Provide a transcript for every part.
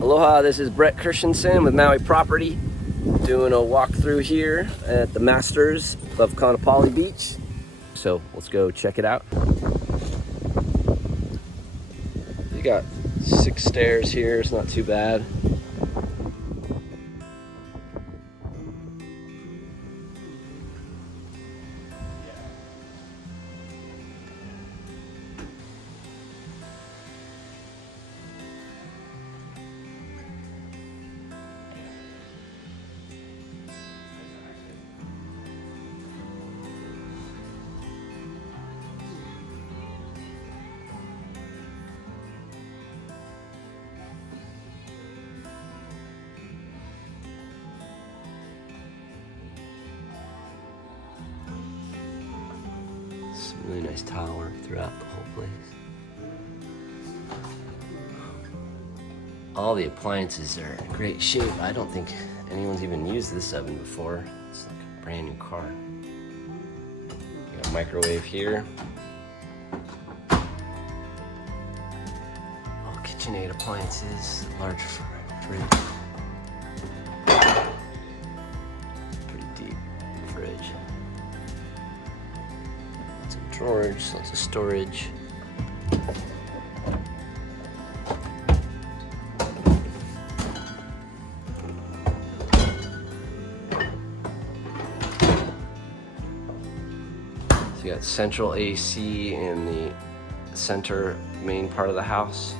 Aloha, this is Brett Christensen with Maui Property, doing a walkthrough here at the Masters of Kaanapali Beach. So let's go check it out. You got 6 stairs here, it's not too bad. Really nice tile work throughout the whole place. All the appliances are in great shape. I don't think anyone's even used this oven before. It's like a brand new car. You got a microwave here. All KitchenAid appliances, large fridge. Pretty deep fridge. Drawers, lots of storage. So you got central AC in the center main part of the house.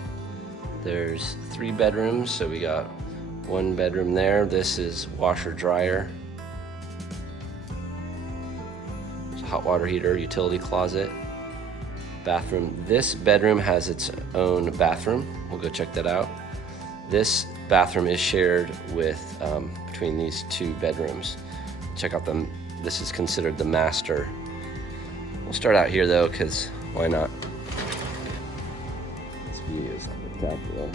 There's 3 bedrooms, so we got 1 bedroom there. This is washer dryer. Hot water heater, utility closet, bathroom. This bedroom has its own bathroom. We'll go check that out. This bathroom is shared with between these 2 bedrooms. Check out them. This is considered the master. We'll start out here though, because why not? This view is spectacular.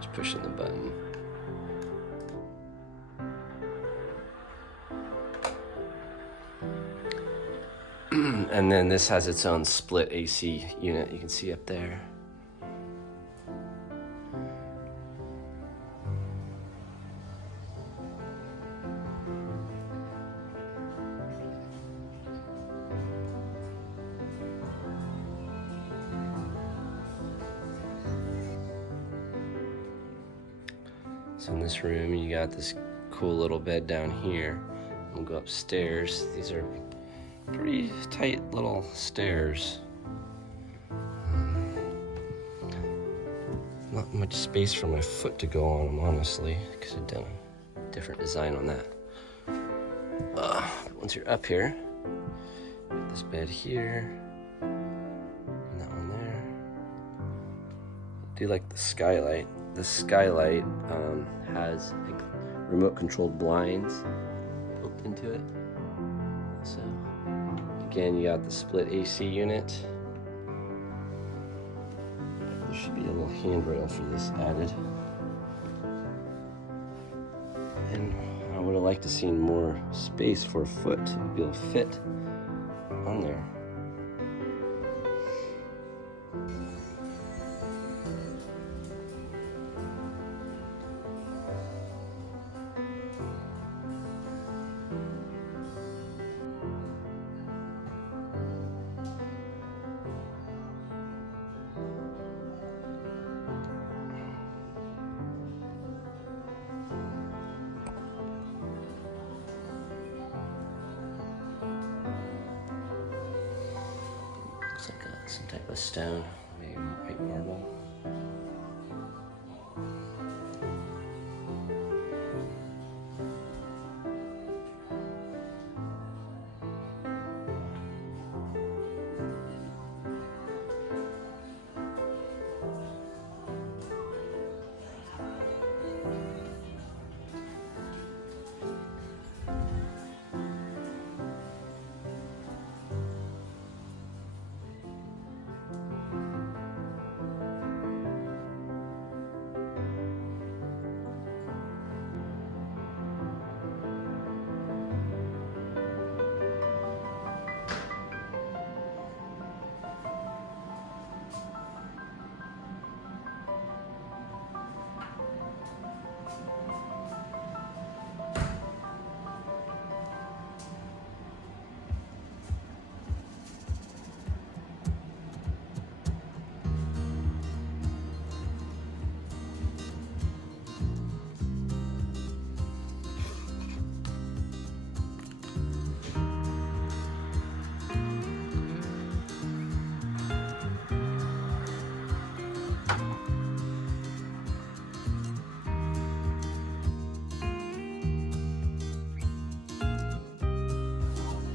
Just pushing the button. And then this has its own split AC unit, you can see up there. So in this room, you got this cool little bed down here. We'll go upstairs. These are pretty tight little stairs. Not much space for my foot to go on them, honestly, because I've done a different design on that. Once you're up here, got this bed here, and that one there. I do like the skylight. The skylight has remote controlled blinds built into it. So again, you got the split AC unit. There should be a little handrail for this added. And I would have liked to see more space for a foot to be able to fit on there. Some type of stone, maybe white marble.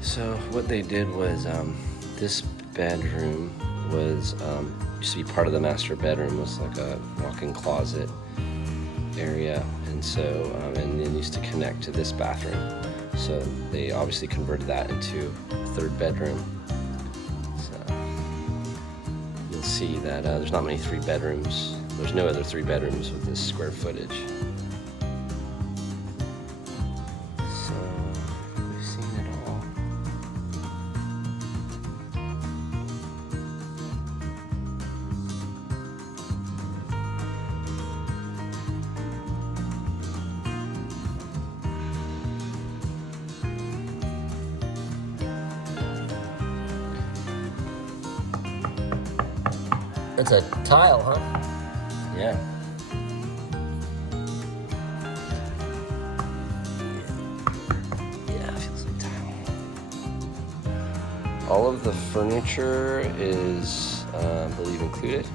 So what they did was this bedroom was used to be part of the master bedroom. It was like a walk-in closet area, and so and then used to connect to this bathroom. So they obviously converted that into a third bedroom. So you'll see that there's not many 3 bedrooms. There's no other 3 bedrooms with this square footage. It's a tile, huh? Yeah. Yeah, it feels like tile. All of the furniture is, I believe, included.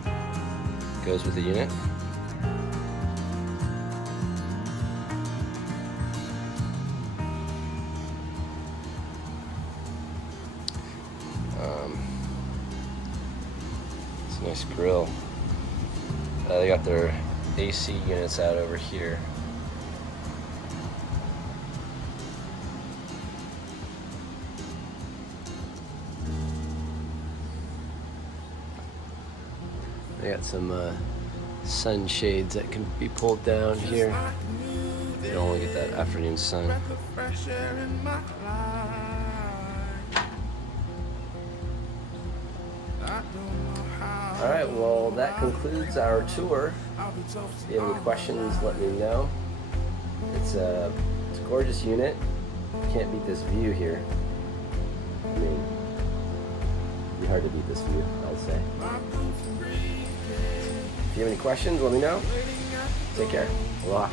Goes with the unit. Nice grill. They got their AC units out over here. They got some sunshades that can be pulled down here. You don't want to get that afternoon sun. Alright, well that concludes our tour. If you have any questions, let me know. It's a gorgeous unit. You can't beat this view here. I mean, it'd be hard to beat this view, I'd say. If you have any questions, let me know. Take care. Aloha.